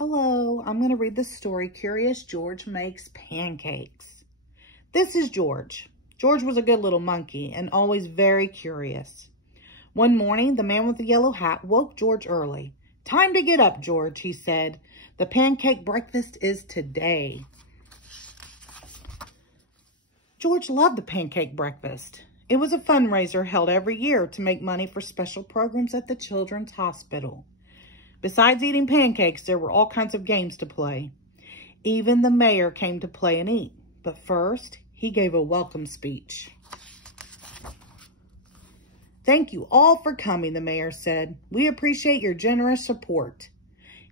Hello, I'm going to read the story, Curious George Makes Pancakes. This is George. George was a good little monkey and always very curious. One morning, the man with the yellow hat woke George early. "Time to get up, George," he said. "The pancake breakfast is today." George loved the pancake breakfast. It was a fundraiser held every year to make money for special programs at the Children's Hospital. Besides eating pancakes, there were all kinds of games to play. Even the mayor came to play and eat. But first, he gave a welcome speech. "Thank you all for coming," the mayor said. "We appreciate your generous support."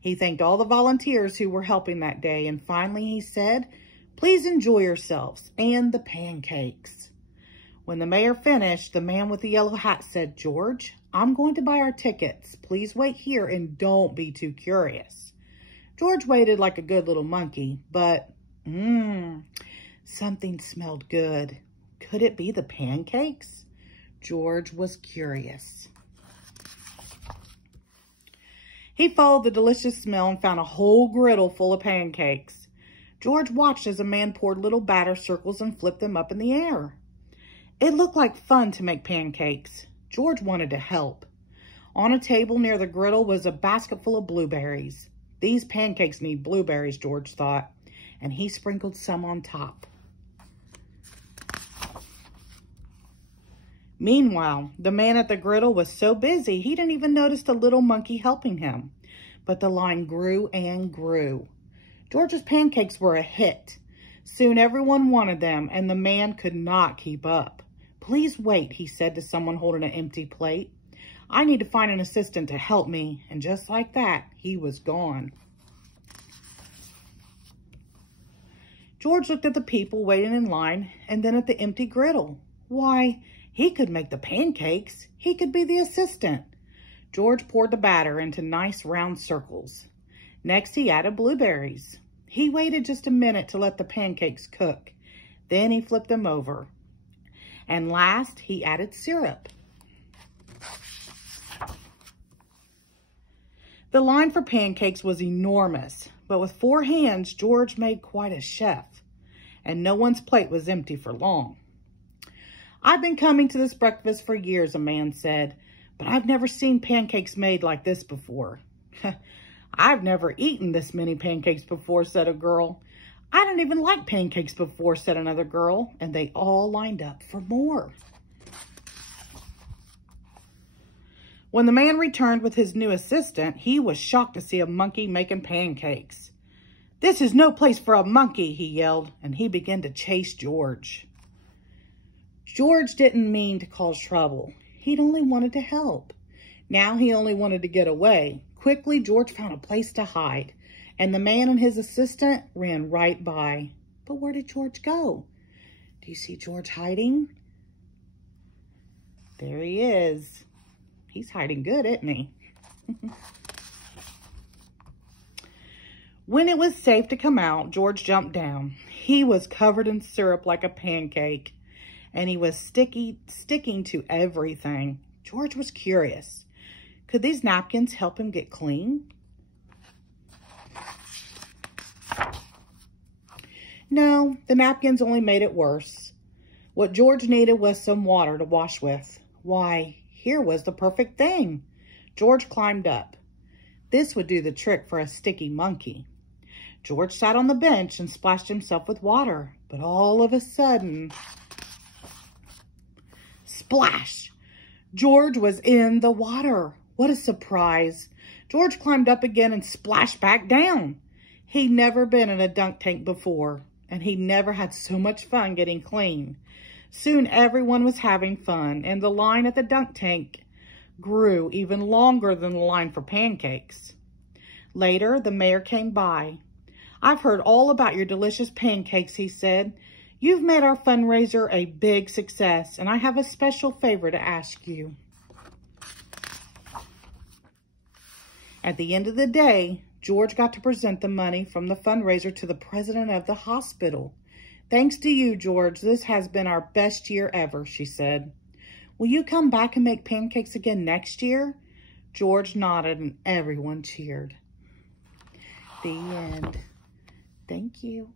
He thanked all the volunteers who were helping that day, and finally he said, "Please enjoy yourselves and the pancakes." When the mayor finished, the man with the yellow hat said, "George, I'm going to buy our tickets. Please wait here and don't be too curious." George waited like a good little monkey, but something smelled good. Could it be the pancakes? George was curious. He followed the delicious smell and found a whole griddle full of pancakes. George watched as a man poured little batter circles and flipped them up in the air. It looked like fun to make pancakes. George wanted to help. On a table near the griddle was a basket full of blueberries. These pancakes need blueberries, George thought, and he sprinkled some on top. Meanwhile, the man at the griddle was so busy he didn't even notice the little monkey helping him. But the line grew and grew. George's pancakes were a hit. Soon everyone wanted them, and the man could not keep up. "Please wait," he said to someone holding an empty plate. "I need to find an assistant to help me." And just like that, he was gone. George looked at the people waiting in line and then at the empty griddle. Why, he could make the pancakes. He could be the assistant. George poured the batter into nice round circles. Next, he added blueberries. He waited just a minute to let the pancakes cook. Then he flipped them over. And last, he added syrup. The line for pancakes was enormous, but with 4 hands, George made quite a chef, and no one's plate was empty for long. "I've been coming to this breakfast for years," a man said, "but I've never seen pancakes made like this before." "I've never eaten this many pancakes before," said a girl. "I didn't even like pancakes before," said another girl, and they all lined up for more. When the man returned with his new assistant, he was shocked to see a monkey making pancakes. "This is no place for a monkey," he yelled, and he began to chase George. George didn't mean to cause trouble. He'd only wanted to help. Now he only wanted to get away. Quickly, George found a place to hide, and the man and his assistant ran right by. But where did George go? Do you see George hiding? There he is. He's hiding good, isn't he? When it was safe to come out, George jumped down. He was covered in syrup like a pancake, and he was sticking to everything. George was curious. Could these napkins help him get clean? No, the napkins only made it worse. What George needed was some water to wash with. Why, here was the perfect thing. George climbed up. This would do the trick for a sticky monkey. George sat on the bench and splashed himself with water, but all of a sudden, splash! George was in the water. What a surprise. George climbed up again and splashed back down. He'd never been in a dunk tank before, and he'd never had so much fun getting clean. Soon everyone was having fun, and the line at the dunk tank grew even longer than the line for pancakes. Later, the mayor came by. "I've heard all about your delicious pancakes," he said. "You've made our fundraiser a big success, and I have a special favor to ask you." At the end of the day, George got to present the money from the fundraiser to the president of the hospital. "Thanks to you, George, this has been our best year ever," she said. "Will you come back and make pancakes again next year?" George nodded and everyone cheered. The end. Thank you.